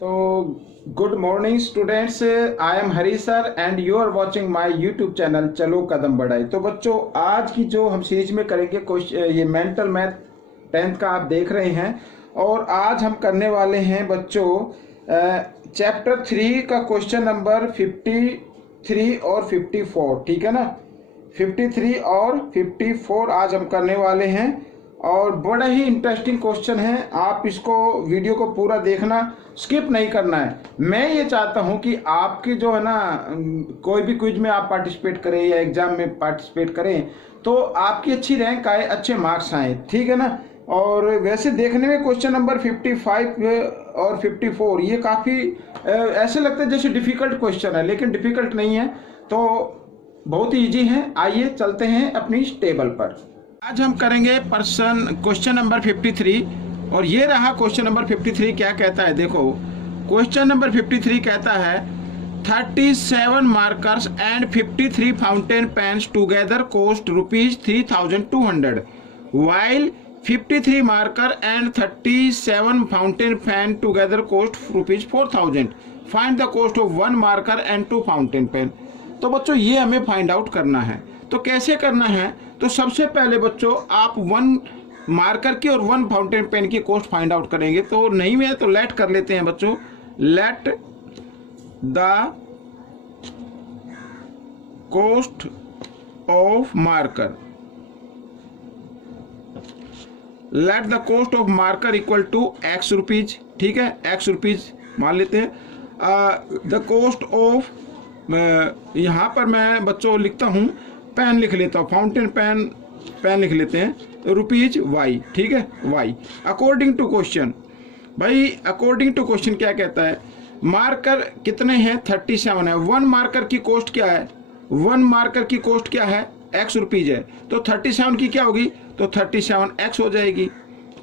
तो good morning students, I am Hari sir and you are watching my YouTube channel चलो कदम बढ़ाए। तो बच्चों, आज की जो हम सीरीज में करेंगे क्वेश्चन, ये मेंटल मैथ 10th का आप देख रहे हैं। और आज हम करने वाले हैं बच्चों चैप्टर 3 का क्वेश्चन नंबर 53 और 54। ठीक है ना, 53 और 54 आज हम करने वाले हैं। और बड़ा ही इंटरेस्टिंग क्वेश्चन है, आप इसको वीडियो को पूरा देखना, स्किप नहीं करना है। मैं ये चाहता हूँ कि आपकी जो है ना, कोई भी क्विज में आप पार्टिसिपेट करें या एग्जाम में पार्टिसिपेट करें तो आपकी अच्छी रैंक आए, अच्छे मार्क्स आए। ठीक है ना। और वैसे देखने में क्वेश्चन नंबर 55 और 54 ये काफ़ी ऐसे लगता है जैसे डिफ़िकल्ट क्वेश्चन है, लेकिन डिफ़िकल्ट नहीं है, तो बहुत ही ईजी है। आइए चलते हैं अपनी टेबल पर। आज हम करेंगे क्वेश्चन नंबर 53। और ये रहा क्वेश्चन नंबर 53। क्या कहता है, देखो क्वेश्चन नंबर 53 कहता है 37 markers and 53 fountain pens together cost ₹3200 while 53 marker and 37 fountain pen together cost ₹4000. Find the cost of 1 marker and 2 fountain pen. तो बच्चों ये हमें फाइंड आउट करना है। तो कैसे करना है, तो सबसे पहले बच्चों आप 1 मार्कर की और 1 फाउंटेन पेन की कॉस्ट फाइंड आउट करेंगे। तो नहीं में तो लेट कर लेते हैं बच्चों, let the cost of marker, let the cost of marker equal to X rupees. ठीक है, X रुपीज मान लेते हैं। द कॉस्ट ऑफ, यहाँ पर मैं बच्चों लिखता हूँ, पेन लिख लेता हूँ, फाउंटेन पेन लिख लेते हैं, ₹Y। ठीक है, Y अकॉर्डिंग टू क्वेश्चन। भाई अकॉर्डिंग टू क्वेश्चन क्या कहता है, मार्कर कितने हैं, 37 है। 1 मार्कर की कॉस्ट क्या है, 1 मार्कर की कॉस्ट क्या है, X रुपीज है। तो 37 की क्या होगी, तो 37X हो जाएगी।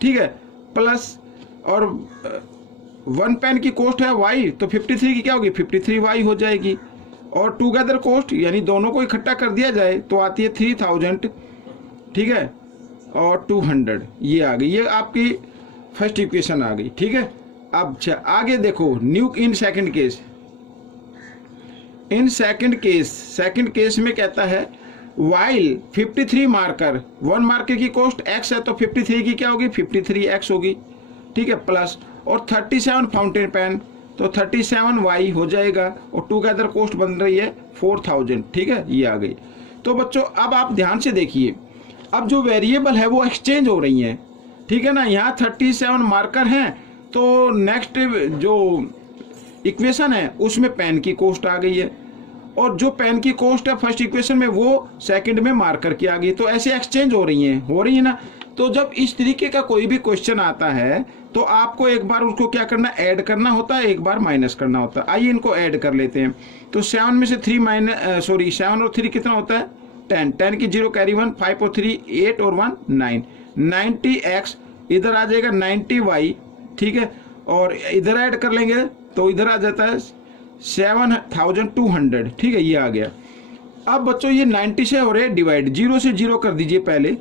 ठीक है, प्लस और 1 पेन की कॉस्ट है Y, तो 53 की क्या होगी, 53Y हो जाएगी। और टुगेदर कॉस्ट यानी दोनों को इकट्ठा कर दिया जाए तो आती है 3000। ठीक है, और 200 ये आ गई, ये आपकी फर्स्ट इक्वेशन आ गई। ठीक है, अब आगे देखो, new in second case. In second case में कहता है वाइल 53 मार्कर, 1 मार्कर की कॉस्ट X है, तो 53 की क्या होगी, 53X होगी। ठीक है, प्लस और 37 फाउंटेन पेन, तो 37Y हो जाएगा। और टुगेदर कॉस्ट बन रही है 4000। ठीक है, ये आ गई। तो बच्चों अब आप ध्यान से देखिए, अब जो वेरिएबल है वो एक्सचेंज हो रही हैं। ठीक है ना, यहाँ 37 मार्कर हैं, तो नेक्स्ट जो इक्वेशन है उसमें पेन की कॉस्ट आ गई है, और जो पेन की कॉस्ट है फर्स्ट इक्वेशन में वो सेकंड में मार्कर की आ गई। तो ऐसे एक्सचेंज हो रही है ना। तो जब इस तरीके का कोई भी क्वेश्चन आता है तो आपको एक बार उसको क्या करना, ऐड करना होता है, एक बार माइनस करना होता है। आइए इनको ऐड कर लेते हैं। तो 7 में से 7 और 3 कितना होता है, 10 की 0 कैरी 1, 5 और 3 8 और 1 9, 90X इधर आ जाएगा 90Y। ठीक है, और इधर ऐड कर लेंगे तो इधर आ जाता है 7200। ठीक है, ये आ गया। अब बच्चों ये 90 से हो रहे डिवाइड, 0 से 0 कर दीजिए पहले।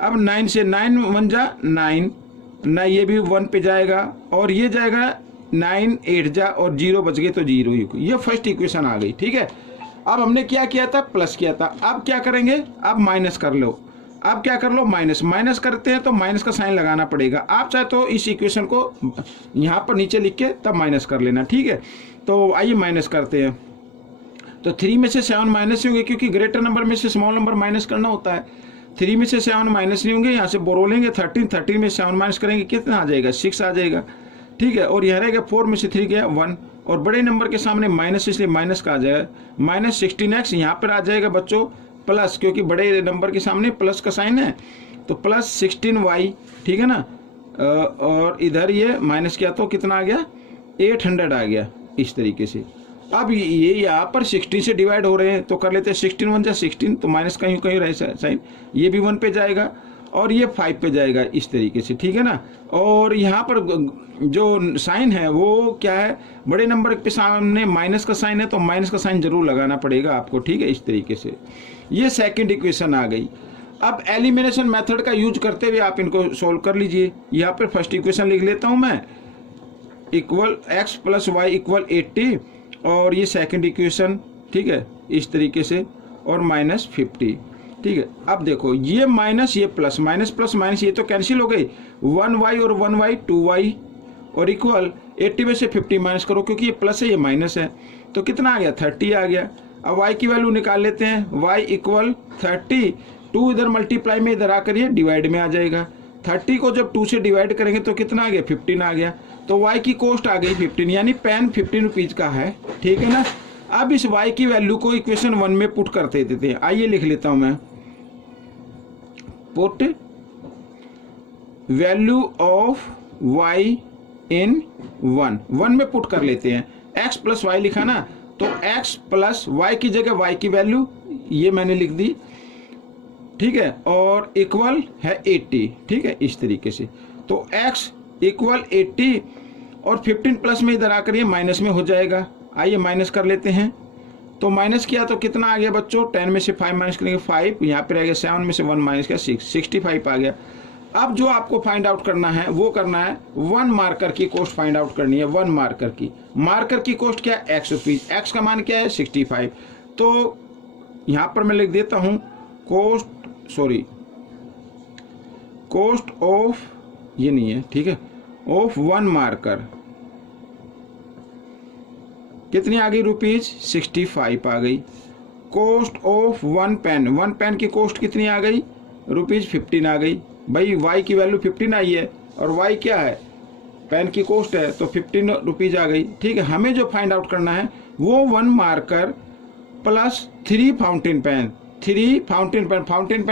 अब 9 से 9 1 जा 9 ना, ये भी 1 पे जाएगा, और ये जाएगा 9 8 जा, और 0 बच गए तो 0 ही। ये फर्स्ट इक्वेशन आ गई। ठीक है, अब हमने क्या किया था, प्लस किया था। अब क्या करेंगे, अब माइनस कर लो। अब क्या कर लो, माइनस करते हैं तो माइनस का साइन लगाना पड़ेगा। आप चाहे तो इस इक्वेशन को यहाँ पर नीचे लिख के तब माइनस कर लेना। ठीक है, तो आइए माइनस करते हैं। तो 3 में से 7 माइनस ही होंगे, क्योंकि ग्रेटर नंबर में से स्मॉल नंबर माइनस करना होता है। 3 में से 7 माइनस नहीं होंगे, यहाँ से बोरो लेंगे 13 में 7 माइनस करेंगे, कितना आ जाएगा, 6 आ जाएगा। ठीक है, और यहाँ रहेगा 4 में से 3 गया 1, और बड़े नंबर के सामने माइनस, इसलिए माइनस का आ जाएगा -16X। यहाँ पर आ जाएगा बच्चों प्लस, क्योंकि बड़े नंबर के सामने प्लस का साइन है, तो प्लस 16Y। ठीक है ना, और इधर ये माइनस किया तो कितना आ गया, 800 आ गया। इस तरीके से अब ये यहाँ पर 16 से डिवाइड हो रहे हैं, तो कर लेते हैं 16 1 जा 16, तो माइनस कहीं कहीं रहे साइन, ये भी 1 पे जाएगा और ये 5 पे जाएगा, इस तरीके से। ठीक है ना, और यहाँ पर जो साइन है वो क्या है, बड़े नंबर के सामने माइनस का साइन है, तो माइनस का साइन जरूर लगाना पड़ेगा आपको। ठीक है, इस तरीके से ये सेकंड इक्वेशन आ गई। अब एलिमिनेशन मेथड का यूज करते हुए आप इनको सोल्व कर लीजिए। यहाँ पर फर्स्ट इक्वेशन लिख लेता हूँ मैं, equal X plus Y equal 80 और ये सेकंड इक्वेशन, ठीक है, इस तरीके से, और माइनस 50, ठीक है। अब देखो ये माइनस ये प्लस, माइनस प्लस माइनस ये तो कैंसिल हो गई, 1y और 1y 2y और इक्वल 80 में से 50 माइनस करो क्योंकि ये प्लस है ये माइनस है, तो कितना आ गया 30 आ गया। अब y की वैल्यू निकाल लेते हैं, y इक्वल 30, 2 इधर मल्टीप्लाई में इधर आकर ये डिवाइड में आ जाएगा। 30 को जब 2 से डिवाइड करेंगे तो कितना आ गया 15 आ गया, तो y की कॉस्ट आ गई 15, यानी पेन 15 रुपीज का है, ठीक है ना। अब इस y की वैल्यू को इक्वेशन 1 में पुट करते देते हैं। आइए लिख लेता हूं मैं, पुट वैल्यू ऑफ y इन 1 में पुट कर लेते हैं। x प्लस वाई लिखा ना, तो x प्लस वाई की जगह y की वैल्यू ये मैंने लिख दी, ठीक है, और इक्वल है 80, ठीक है, इस तरीके से। तो x इक्वल 80 और 15 प्लस में इधर आकर ये माइनस में हो जाएगा। आइए माइनस कर लेते हैं, तो माइनस किया तो कितना आ गया बच्चों, 10 में से 5 माइनस करेंगे 5, यहाँ पे रहेगा 7 में से 1 माइनस किया 6, 65 आ गया। अब जो आपको फाइंड आउट करना है वो करना है 1 मार्कर की कॉस्ट फाइंड आउट करनी है। 1 मार्कर की कॉस्ट क्या है, x रुपीज, x का मान क्या है 65। तो यहाँ पर मैं लिख देता हूँ कॉस्ट ऑफ, ये नहीं है, ठीक है, ऑफ 1 मार्कर कितनी आ गई रुपीज 65 आ गई। कॉस्ट ऑफ 1 पेन की कॉस्ट कितनी आ गई रुपीज 15 आ गई। भाई y की वैल्यू 15 आई है और y क्या है, पेन की कॉस्ट है, तो 15 रुपीज आ गई, ठीक है। हमें जो फाइंड आउट करना है वो 1 मार्कर प्लस 3 फाउंटेन पेन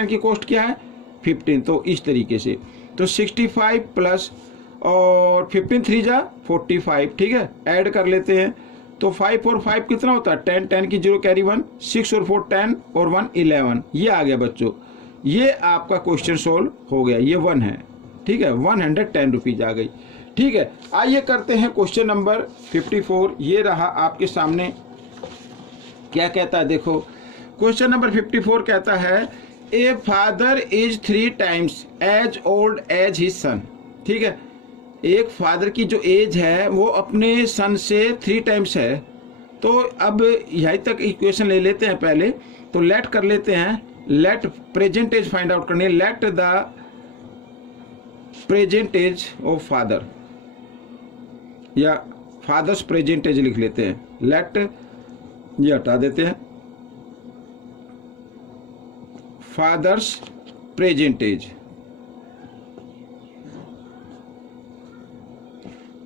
की कॉस्ट क्या है 15, तो इस तरीके से। तो 65 प्लस और 15 3 जा 45, ठीक है, ऐड कर लेते हैं। तो 5 और 5 कितना होता है 10, 10 की 0 कैरी 1, 6 और 4 10 और 1 11, ये आ गया बच्चों। ये आपका क्वेश्चन सोल्व हो गया, ये 1 है, ठीक है, 110 रुपीज आ गई, ठीक है। आइए करते हैं क्वेश्चन नंबर 54, ये रहा आपके सामने। क्या कहता है देखो, क्वेश्चन नंबर 54 कहता है a father is 3 times as old as his son, ठीक है। एक फादर की जो एज है वो अपने सन से 3 times है। तो अब यहीं तक इक्वेशन ले लेते हैं पहले, तो लेट कर लेते हैं, let present age find out करनी है। Let the present age of father, या फादर्स प्रेजेंट एज लिख लेते हैं। लेट, ये हटा देते हैं, father's present age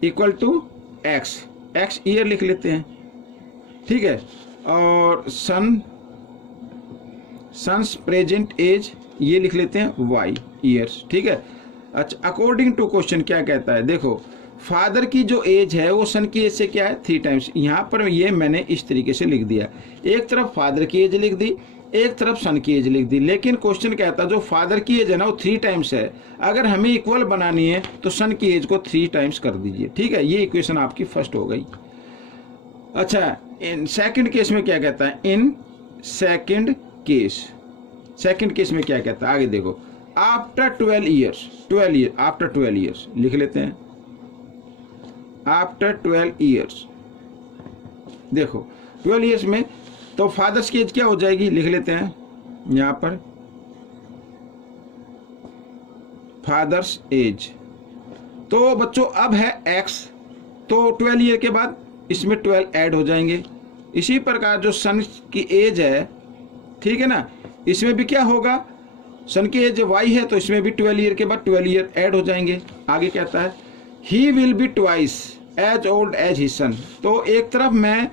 equal to X year लिख लेते हैं, ठीक है, और सन्स प्रेजेंट एज ये लिख लेते हैं वाई ईयर्स, ठीक है। अच्छा, अकॉर्डिंग टू क्वेश्चन क्या कहता है देखो, फादर की जो एज है वो सन की एज से क्या है 3 times। यहाँ पर ये मैंने इस तरीके से लिख दिया, एक तरफ फादर की एज लिख दी, एक तरफ सन की एज लिख दी, लेकिन क्वेश्चन कहता है जो फादर की एज है ना वो 3 times है, अगर हमें इक्वल बनानी है तो सन की एज को 3 times कर दीजिए, ठीक है। ये इक्वेशन आपकी फर्स्ट हो गई। अच्छा, इन सेकंड केस में क्या कहता है, इन सेकंड केस में क्या कहता है आगे देखो, आफ्टर 12 ईयर्स, आफ्टर 12 ईयर्स लिख लेते हैं, आफ्टर 12 ईयर्स। देखो 12 ईयर्स में तो फादर्स की एज क्या हो जाएगी, लिख लेते हैं यहां पर फादर्स एज। तो बच्चों अब है x, तो 12 ईयर के बाद इसमें 12 ऐड हो जाएंगे। इसी प्रकार जो सन की एज है, ठीक है ना, इसमें भी क्या होगा, सन की एज y है तो इसमें भी 12 ईयर के बाद 12 ईयर ऐड हो जाएंगे। आगे कहता है he will be twice as old as his son. तो एक तरफ मैं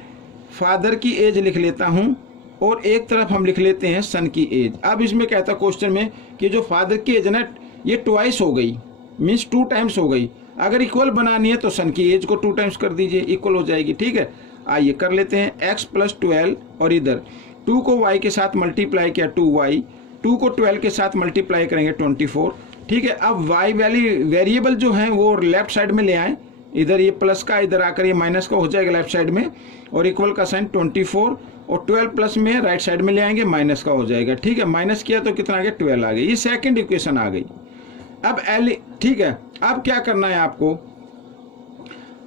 फादर की एज लिख लेता हूं और एक तरफ हम लिख लेते हैं सन की एज। अब इसमें कहता है क्वेश्चन में कि जो फादर की एज है ना ये ट्वाइस हो गई, मीन्स 2 times हो गई। अगर इक्वल बनानी है तो सन की एज को 2 times कर दीजिए, इक्वल हो जाएगी, ठीक है। आइए कर लेते हैं x प्लस 12 और इधर 2 को y के साथ मल्टीप्लाई किया 2y, 2 को 12 के साथ मल्टीप्लाई करेंगे 24, ठीक है। अब y वेरिएबल जो है वो लेफ्ट साइड में ले आए, इधर ये प्लस का इधर आकर ये माइनस का हो जाएगा लेफ्ट साइड में, और इक्वल का साइन 24 और 12 प्लस में राइट साइड में ले आएंगे माइनस का हो जाएगा, ठीक है। माइनस किया तो कितना आ गया 12 आ गया, ये सेकंड इक्वेशन आ गई। अब ठीक है, अब क्या करना है आपको,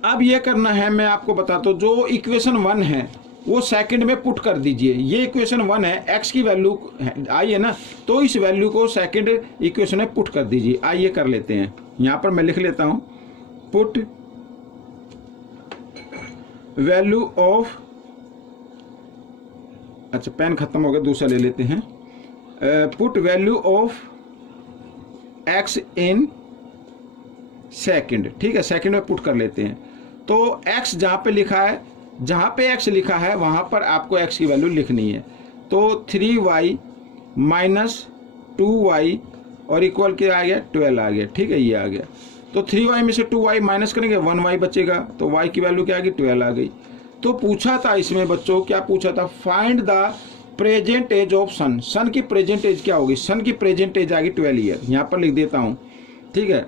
अब ये करना है, मैं आपको बताता हूँ, जो इक्वेशन 1 है वो सेकंड में पुट कर दीजिए। ये इक्वेशन 1 है, एक्स की वैल्यू आई है ना, तो इस वैल्यू को सेकंड इक्वेशन में पुट कर दीजिए। आइए कर लेते हैं, यहाँ पर मैं लिख लेता हूँ, पुट वैल्यू ऑफ, अच्छा पेन खत्म हो गया, दूसरा ले लेते हैं, put value of x in second. ठीक है, सेकंड में पुट कर लेते हैं। तो एक्स जहाँ पे लिखा है, जहाँ पे एक्स लिखा है वहाँ पर आपको एक्स की वैल्यू लिखनी है। तो 3y माइनस 2y और इक्वल क्या आ गया, 12 आ गया। ठीक है, ये आ गया। तो 3y में से 2y माइनस करेंगे, 1y बचेगा, तो y की वैल्यू क्या आ गई, 12 आ गई। तो पूछा था इसमें बच्चों, क्या पूछा था, find the present age of son. Son की प्रेजेंट एज क्या होगी, सन की प्रेजेंट एज आ गई 12 ईयर। यहाँ पर लिख देता हूँ, ठीक है।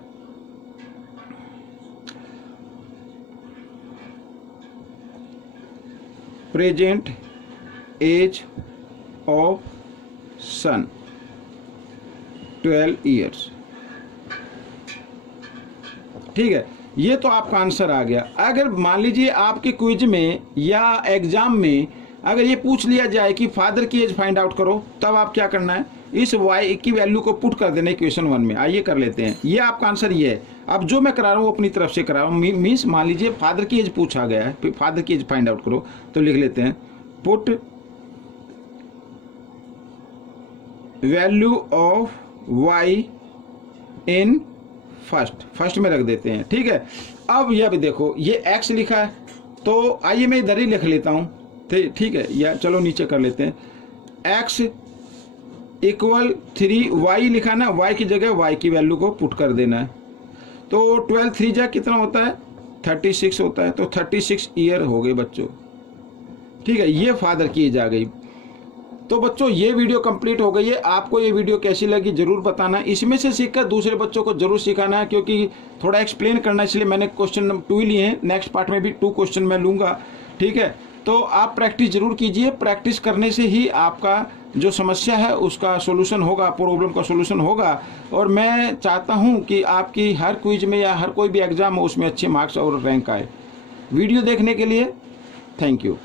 Present age of son 12 years. ठीक है, ये तो आपका आंसर आ गया। अगर मान लीजिए आपके क्विज में या एग्जाम में अगर ये पूछ लिया जाए कि फादर की एज फाइंड आउट करो, तब आप क्या करना है, इस y की वैल्यू को पुट कर देना इक्वेशन 1 में। आइए कर लेते हैं, ये आपका आंसर ये है। अब जो मैं करा रहा हूँ अपनी तरफ से करा रहा हूँ, मीन्स मान लीजिए फादर की एज पूछा गया है, फादर की एज फाइंड आउट करो, तो लिख लेते हैं, put value of y in first में रख देते हैं। ठीक है, अब यह भी देखो, ये x लिखा है, तो आइए मैं इधर ही लिख लेता हूँ। ठीक है, या चलो नीचे कर लेते हैं, x इक्वल 3y लिखा ना, y की जगह y की वैल्यू को पुट कर देना है। तो 12 3 जा कितना होता है, 36 होता है। तो 36 ईयर हो गए बच्चों। ठीक है, ये फादर की एज आ गई। तो बच्चों ये वीडियो कंप्लीट हो गई है। आपको ये वीडियो कैसी लगी जरूर बताना। इसमें से सीखकर दूसरे बच्चों को जरूर सिखाना है, क्योंकि थोड़ा एक्सप्लेन करना, इसलिए मैंने क्वेश्चन नंबर 2 ही लिए हैं। नेक्स्ट पार्ट में भी 2 क्वेश्चन मैं लूँगा। ठीक है, तो आप प्रैक्टिस जरूर कीजिए। प्रैक्टिस करने से ही आपका जो समस्या है उसका सोल्यूशन होगा, प्रॉब्लम का सोल्यूशन होगा। और मैं चाहता हूँ कि आपकी हर क्विज में या हर कोई भी एग्जाम हो उसमें अच्छे मार्क्स और रैंक आए। वीडियो देखने के लिए थैंक यू।